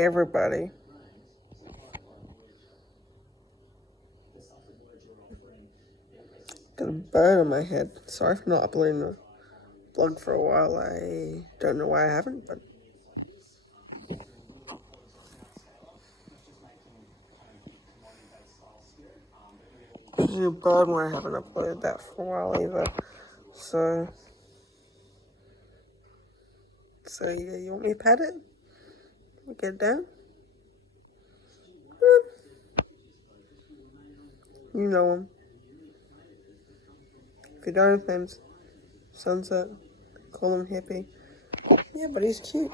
everybody. Got a bird on my head. Sorry for not uploading a vlog for a while. I don't know why I haven't, but there's a bird where I haven't uploaded that for a while either. So yeah, you want me to pet it? Get it down? You know him. If you don't, his name's Sunset. Call him Hippie. Yeah, but he's cute.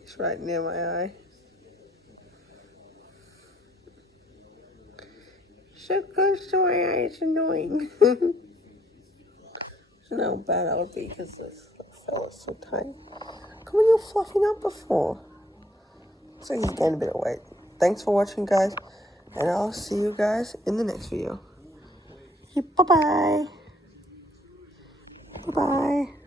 He's right near my eye. So close to my eye, it's annoying. I don't know how bad that would be because this fella's so tiny. Come on, you're fluffing up before. So he's gained a bit of weight. Thanks for watching, guys, and I'll see you guys in the next video. Bye-bye. Bye-bye.